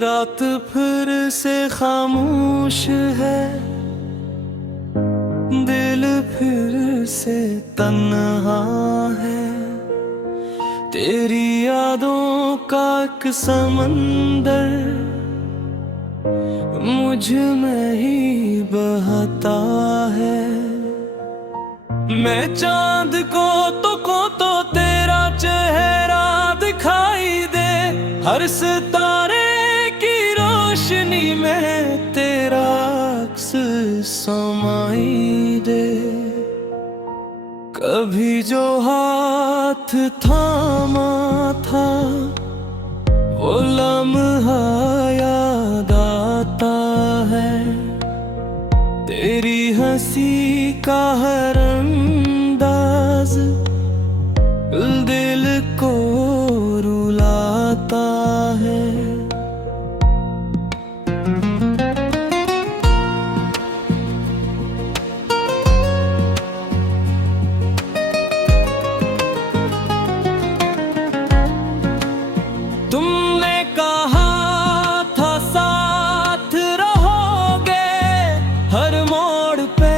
रात फिर से खामोश है, दिल फिर से तन्हा है। तेरी यादों का एक समंदर मुझ में ही बहता है। मैं चांद को तो तेरा चेहरा दिखाई दे, हर सितारे की रोशनी में तेरा अक्स समाई दे। कभी जो हाथ थामा था वो लम्हा याद आता है। तेरी हंसी का हर अंदाज दिल को रुलाता है। तुमने कहा था साथ रहोगे हर मोड़ पे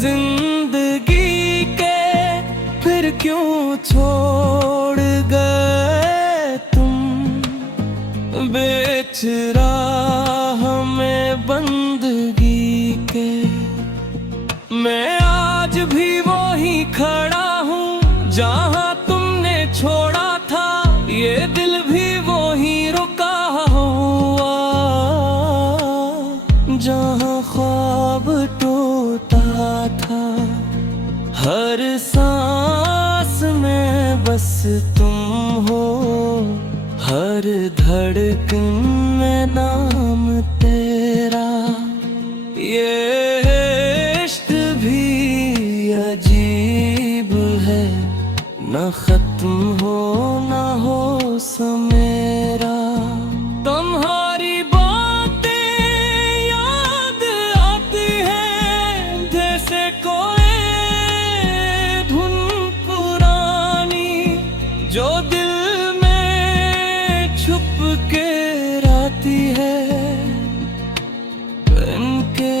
जिंदगी के, फिर क्यों छोड़ गए तुम बीच राह में बंदगी के। मैं आज भी वहीं खड़ा हूँ जहाँ तुमने छोड़ा था, ये दिल भी वहीं रुका हुआ जहाँ ख्वाब टूटा था। हर सांस में बस तुम हो, हर धड़कन में नाम तेरा। ये इश्क भी अजीब है, न खत्म हो न हो समेरा। तुम्हारी बातें याद आती हैं जैसे कोई धुन पुरानी, जो दिल में छुप के राती है। बन के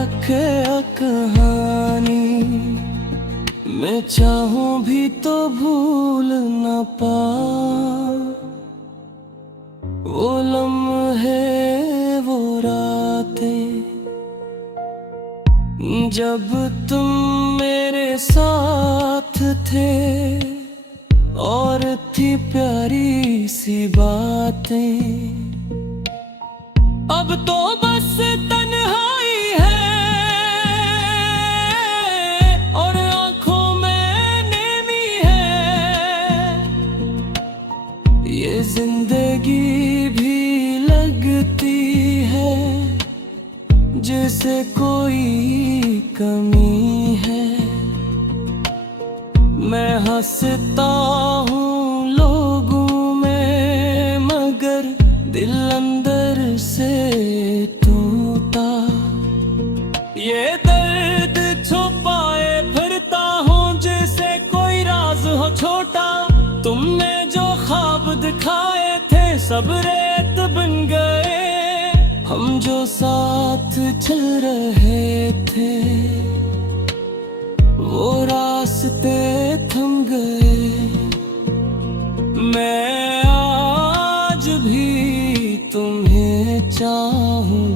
अखियाँ कहानी, मैं चाहूं भी तो भूल न पाऊं वो लम्हे वो रातें जब तुम मेरे साथ थे, और थी प्यारी सी बातें। अब तो बस तन्हाई है और आंखों में नेमी है। ये जिंदगी भी लगती है जैसे कोई कमी है। मैं हंसता हूँ लोगों में, मगर दिल अंदर से टूटा। ये दर्द छुपाए फिरता हूँ जैसे कोई राज हो छोटा। तुमने जो ख्वाब दिखाए थे सब रेत बन गए, हम जो साथ चल रहे थे वो रास्ते थम गए। मैं आज भी तुम्हें चाहूं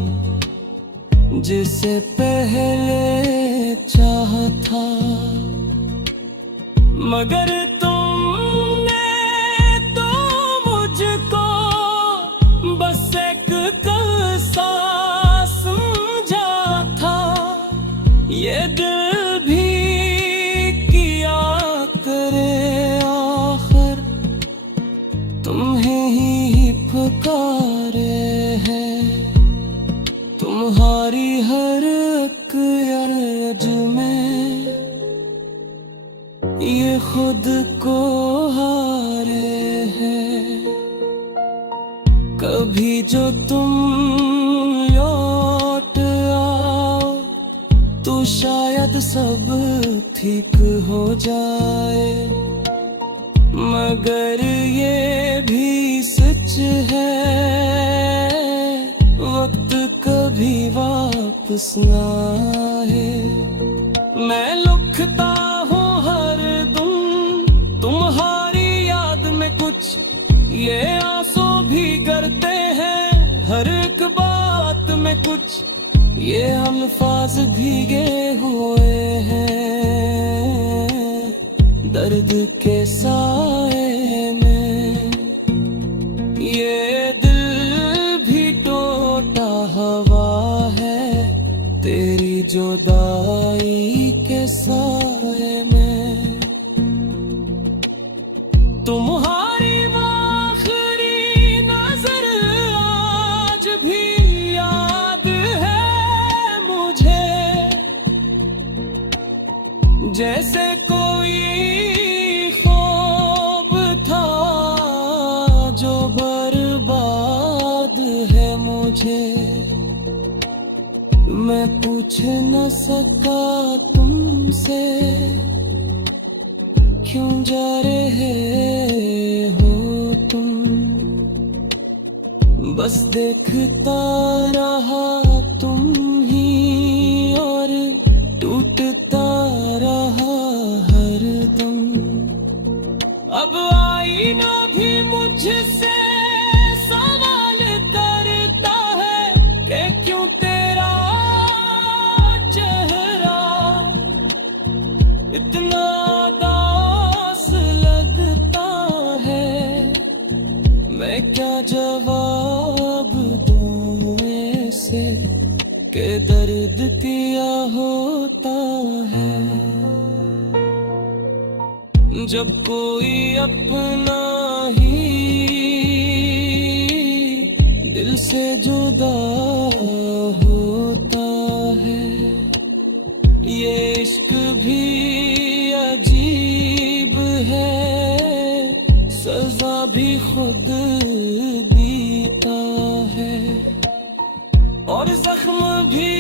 जिसे पहले चाहा था, मगर तुमने तो मुझको बस एक किस्सा समझा था। ये दिल भी किया करे आखिर तुम्हें ही पुकारे है। तुम्हारी हर एक अर्ज में ये खुद को हारे है। कभी जो तुम लौट आओ तो शायद सब ठीक हो जाए, मगर ये भी सच है, वक्त कभी वापस ना आए। मैं लुखता हूँ हर दम तुम्हारी याद में कुछ, ये आंसू भी करते हैं हर एक बात में कुछ, ये अल्फाज भीगे हुए हैं दर्द के साए में। ये दिल भी टूटा हवा है तेरी जुदाई के साए में। तुम्हारी आखिरी नजर आज भी याद है मुझे, जैसे कोई ख्वाब था जो बर्बाद है मुझे। मैं पूछ न सका तुमसे क्यों जा रहे हो तुम, बस देखता रहा तुम ही और टूटता रहा हर दम। अब आईना भी मुझसे सवाल करता है कि क्यों तेरा चेहरा इतना उदास लगता है। मैं क्या जवाब दूं ऐसे के दर्द दिया होता है। जब कोई अपना ही दिल से जुदा होता है, ये इश्क भी अजीब है, सजा भी खुद देता है और जख्म भी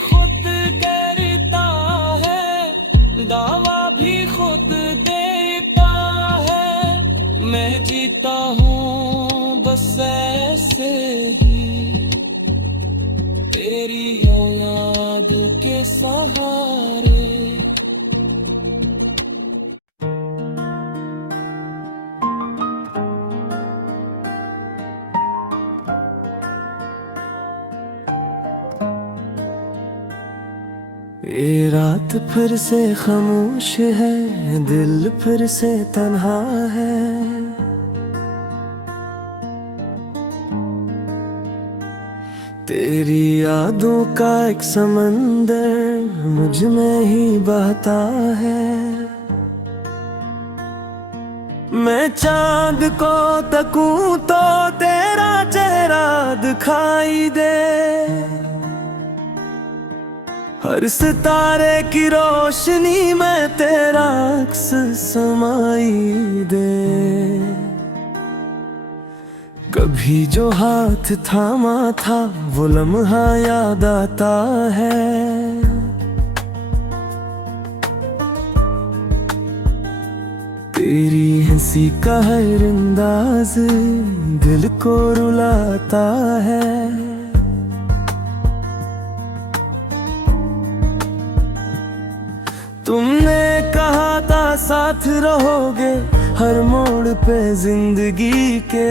खुद करता है, दावा भी खुद देता है। मैं जीता हूँ बस ऐसे ही तेरी याद के सहारे। ये रात फिर से खामोश है, दिल फिर से तन्हा है। तेरी यादों का एक समंदर मुझ में ही बहता है। मैं चांद को तकूं तो तेरा चेहरा दिखाई दे, हर सितारे की रोशनी में तेरा अक्स समाई दे। कभी जो हाथ थामा था वो लम्हा याद आता है। तेरी हंसी का हर अंदाज दिल को रुलाता है। तुमने कहा था साथ रहोगे हर मोड़ पे जिंदगी के,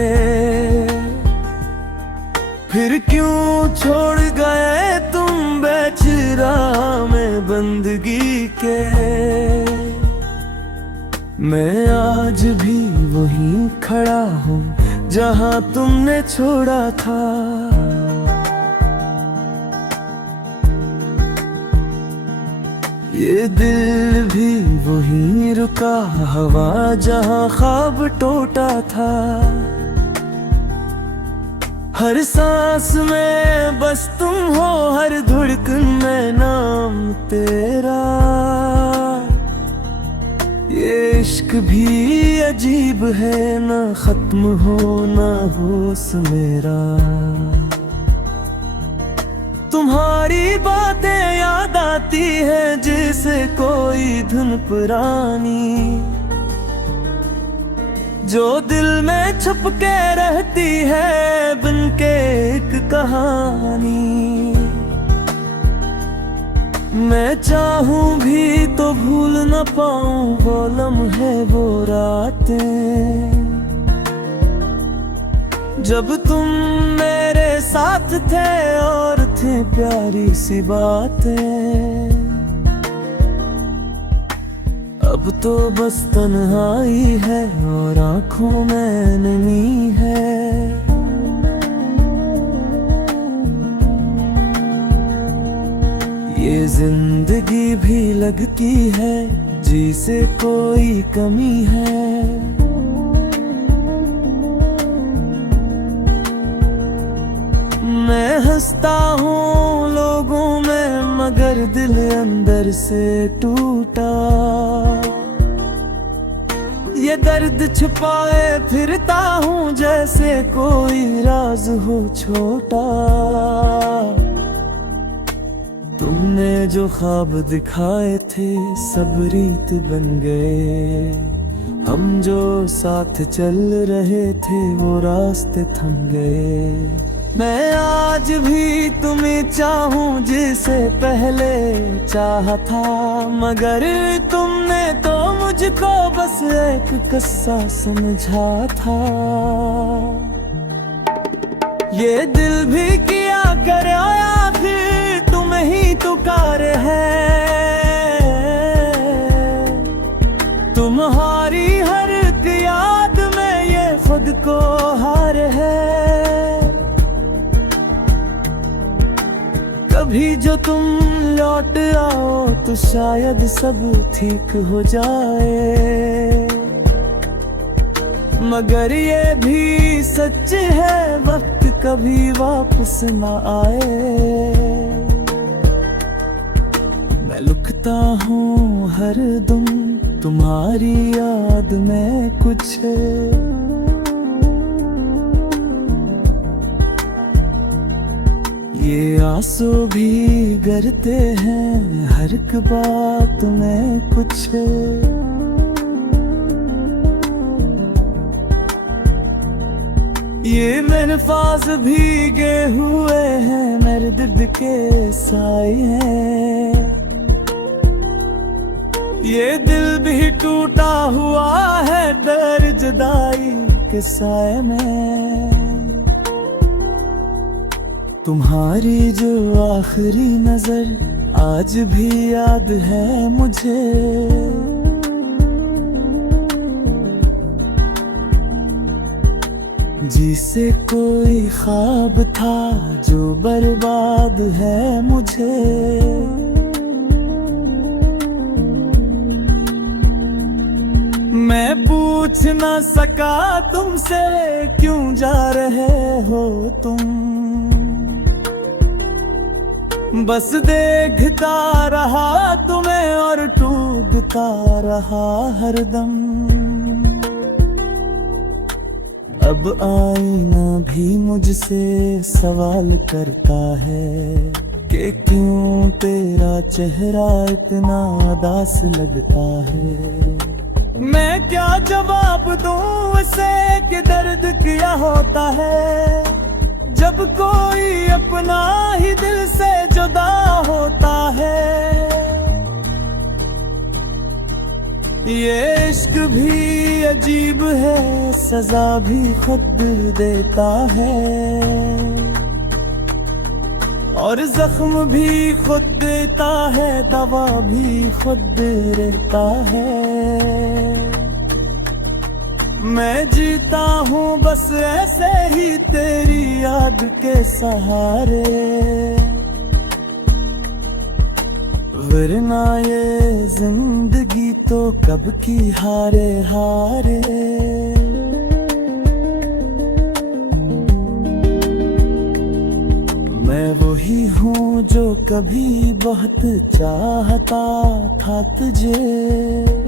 फिर क्यों छोड़ गए तुम बेचरा में बंदगी के। मैं आज भी वहीं खड़ा हूँ जहाँ तुमने छोड़ा था। ये दिल भी वहीं रुका हवा जहाँ ख्वाब टूटा था। हर सांस में बस तुम हो, हर धड़कन में नाम तेरा। ये इश्क भी अजीब है, ना खत्म हो ना होश मेरा। तुम्हारी बातें याद आती है जैसे कोई धुन पुरानी। जो दिल में छुप के रहती है बिन के एक कहानी। मैं चाहूं भी तो भूल न पाऊं वो लम्हे वो रातें, जब तुम मेरे साथ थे और थे प्यारी सी बातें। अब तो बस तन्हाई है और आंखों में नमी है। ये जिंदगी भी लगती है जिसे कोई कमी है। मैं हंसता हूँ लोगों में मगर दिल अंदर से टूटा। ये दर्द छुपाए फिरता हूँ जैसे कोई राज हो छोटा। तुमने जो ख्वाब दिखाए थे सब रीत बन गए। हम जो साथ चल रहे थे वो रास्ते थम गए। मैं आज भी तुम्हें चाहूं जिसे पहले चाहा था, मगर तुमने तो मुझको बस एक किस्सा समझा था। ये दिल भी किया करे या फिर तुम ही तुकार है। तुम्हारी हर एक याद में ये खुद को हार है। कभी जो तुम लौट आओ तो शायद सब ठीक हो जाए, मगर ये भी सच है वक्त कभी वापस न आए। मैं लुकता हूँ हर दम तुम्हारी याद में कुछ। ये आंसू भी गरते हैं हर एक बात में कुछ। ये मेरे पास भीगे हुए हैं मेरे दर्द के साए हैं। ये दिल भी टूटा हुआ है दर जुदाई के साए में। तुम्हारी जो आखिरी नजर आज भी याद है मुझे। जिसे कोई ख्वाब था जो बर्बाद है मुझे। मैं पूछ न सका तुमसे क्यों जा रहे हो तुम। बस देखता रहा तुम्हें और टूटता रहा हरदम। अब आईना भी मुझसे सवाल करता है कि क्यों तेरा चेहरा इतना उदास लगता है। मैं क्या जवाब दूं उसे कि दर्द क्या होता है, जब कोई अपना ही दिल से जुदा होता है। ये इश्क भी अजीब है सजा भी खुद देता है, और जख्म भी खुद देता है दवा भी खुद देता है। मैं जीता हूँ बस ऐसे ही तेरी याद के सहारे, वरना ये जिंदगी तो कब की हारे हारे। मैं वही हूँ जो कभी बहुत चाहता था तुझे।